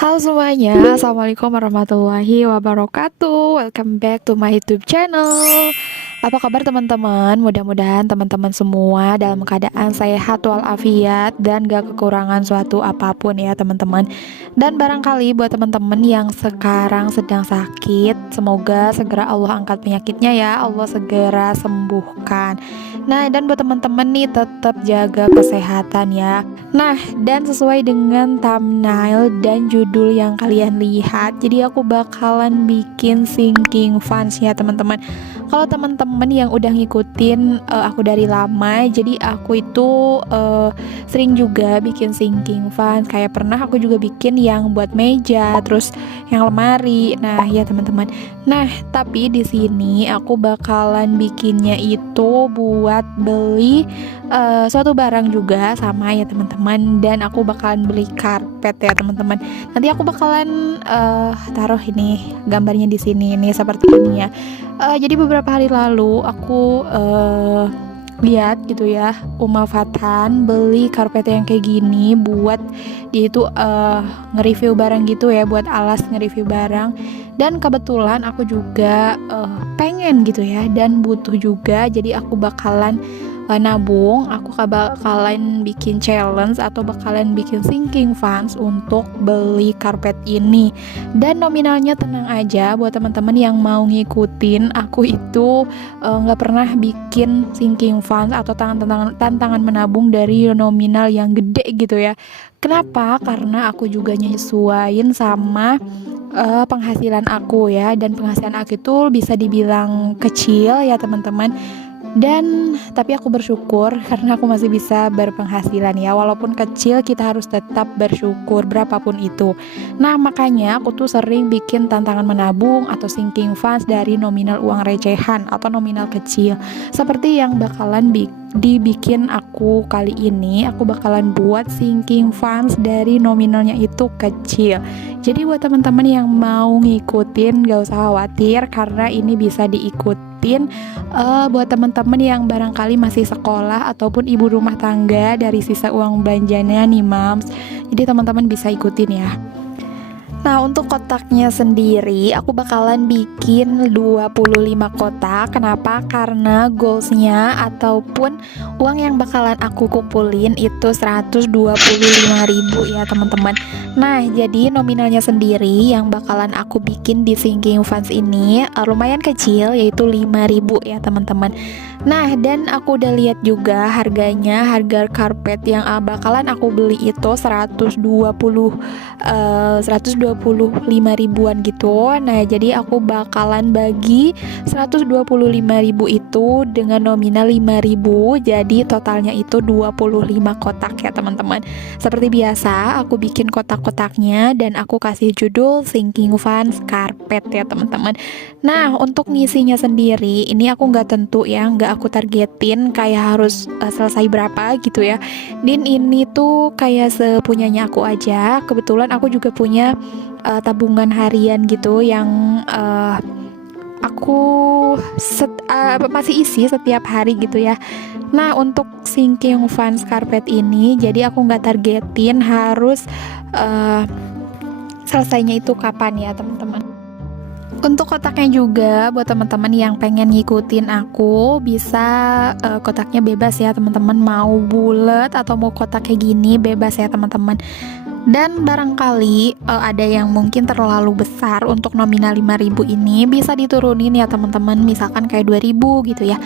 Halo semuanya, Assalamualaikum warahmatullahi wabarakatuh. Welcome back to my YouTube channel. Apa kabar teman-teman? Mudah-mudahan teman-teman semua dalam keadaan sehat walafiat dan gak kekurangan suatu apapun ya teman-teman. Dan barangkali buat teman-teman yang sekarang sedang sakit, semoga segera Allah angkat penyakitnya ya, Allah segera sembuhkan. Nah, dan buat teman-teman nih tetap jaga kesehatan ya. Nah, dan sesuai dengan thumbnail dan judul yang kalian lihat, jadi aku bakalan bikin sinking funds ya teman-teman. Kalau teman-teman yang udah ngikutin aku dari lama, jadi aku itu sering juga bikin sinking funds. Kayak pernah aku juga bikin yang buat meja, terus yang lemari. Nah, ya teman-teman. Nah, tapi di sini aku bakalan bikinnya itu buat beli suatu barang juga sama ya teman-teman, dan aku bakalan beli karpet ya teman-teman. Nanti aku bakalan taruh ini gambarnya di sini nih seperti ini ya. Jadi beberapa hari lalu aku lihat gitu ya, Uma Fathan beli karpet yang kayak gini buat dia itu nge-review barang gitu ya, buat alas nge-review barang. Dan kebetulan aku juga pengen gitu ya, dan butuh juga, jadi aku bakalan nabung, aku bakalan bikin challenge atau bakalan bikin sinking funds untuk beli karpet ini. Dan nominalnya tenang aja buat teman-teman yang mau ngikutin, aku itu nggak pernah bikin sinking funds atau tantangan menabung dari nominal yang gede gitu ya. Kenapa? Karena aku juga nyesuaiin sama penghasilan aku ya, dan penghasilan aku itu bisa dibilang kecil ya teman-teman. Dan tapi aku bersyukur karena aku masih bisa berpenghasilan ya, walaupun kecil kita harus tetap bersyukur berapapun itu. Nah, makanya aku tuh sering bikin tantangan menabung atau sinking funds dari nominal uang recehan atau nominal kecil, seperti yang bakalan dibikin aku kali ini. Aku bakalan buat sinking funds dari nominalnya itu kecil. Jadi buat teman-teman yang mau ngikutin gak usah khawatir, karena ini bisa diikutin buat teman-teman yang barangkali masih sekolah ataupun ibu rumah tangga dari sisa uang belanjanya nih mams. Jadi teman-teman bisa ikutin ya. Nah, untuk kotaknya sendiri aku bakalan bikin 25 kotak. Kenapa? Karena goalsnya ataupun uang yang bakalan aku kumpulin itu 125.000 ya teman-teman. Nah, jadi nominalnya sendiri yang bakalan aku bikin di sinking funds ini lumayan kecil, yaitu 5.000 ya teman-teman. Nah, dan aku udah lihat juga harganya, harga karpet yang bakalan aku beli itu 125 ribuan gitu. Nah, jadi aku bakalan bagi 125.000 itu dengan nominal 5.000, jadi totalnya itu 25 kotak ya teman-teman. Seperti biasa aku bikin kotak-kotaknya dan aku kasih judul sinking funds karpet ya teman-teman. Nah, untuk ngisinya sendiri ini aku nggak tentu ya, nggak aku targetin kayak harus selesai berapa gitu ya. Dan ini tuh kayak sepunyanya aku aja. Kebetulan aku juga punya tabungan harian gitu yang aku masih isi setiap hari gitu ya. Nah, untuk sinking funds karpet ini jadi aku nggak targetin harus selesainya itu kapan ya teman-teman. Untuk kotaknya juga buat teman-teman yang pengen ngikutin aku bisa kotaknya bebas ya teman-teman, mau bulat atau mau kotak kayak gini bebas ya teman-teman. Dan barangkali ada yang mungkin terlalu besar untuk nominal 5.000 ini, bisa diturunin ya teman-teman, misalkan kayak 2.000 gitu ya.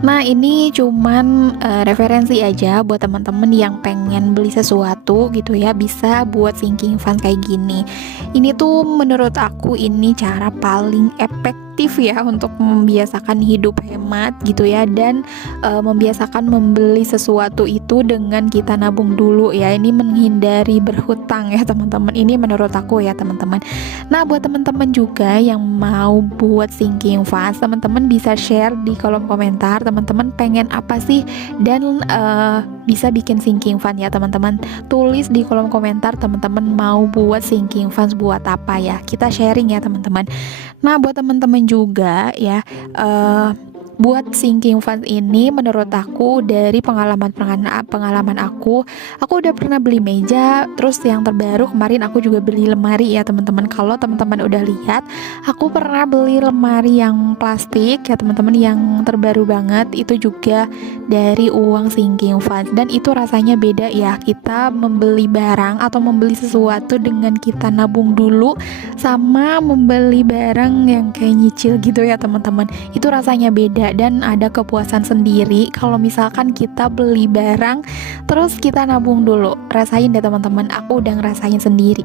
Nah, ini cuman referensi aja buat teman-teman yang pengen beli sesuatu gitu ya, bisa buat sinking fund kayak gini. Ini tuh menurut aku ini cara paling efektif ya untuk membiasakan hidup hemat gitu ya, dan membiasakan membeli sesuatu itu dengan kita nabung dulu ya. Ini menghindari berhutang ya teman-teman. Ini menurut aku ya teman-teman. Nah, buat teman-teman juga yang mau buat sinking funds, teman-teman bisa share di kolom komentar teman-teman pengen apa sih, dan bisa bikin sinking fund ya teman-teman. Tulis di kolom komentar teman-teman mau buat sinking funds buat apa ya, kita sharing ya teman-teman. Nah, buat teman-teman juga ya, Buat sinking fund ini menurut aku dari pengalaman aku udah pernah beli meja, terus yang terbaru kemarin aku juga beli lemari ya teman-teman. Kalau teman-teman udah lihat, aku pernah beli lemari yang plastik ya teman-teman, yang terbaru banget itu juga dari uang sinking fund, dan itu rasanya beda ya, kita membeli barang atau membeli sesuatu dengan kita nabung dulu sama membeli barang yang kayak nyicil gitu ya teman-teman, itu rasanya beda dan ada kepuasan sendiri kalau misalkan kita beli barang terus kita nabung dulu. Rasain deh teman-teman, aku udah ngerasain sendiri.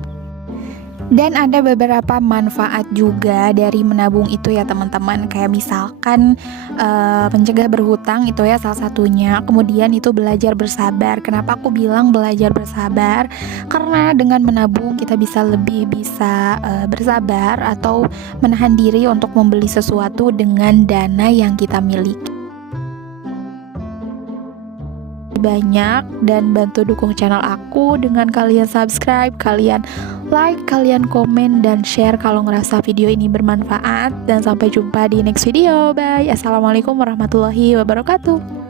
Dan ada beberapa manfaat juga dari menabung itu ya teman-teman, kayak misalkan mencegah berhutang itu ya salah satunya. Kemudian itu belajar bersabar. Kenapa aku bilang belajar bersabar? Karena dengan menabung kita bisa bersabar atau menahan diri untuk membeli sesuatu dengan dana yang kita miliki. Banyak, dan bantu dukung channel aku dengan kalian subscribe, kalian like, kalian komen dan share kalau ngerasa video ini bermanfaat. Dan sampai jumpa di next video. Bye. Assalamualaikum warahmatullahi wabarakatuh.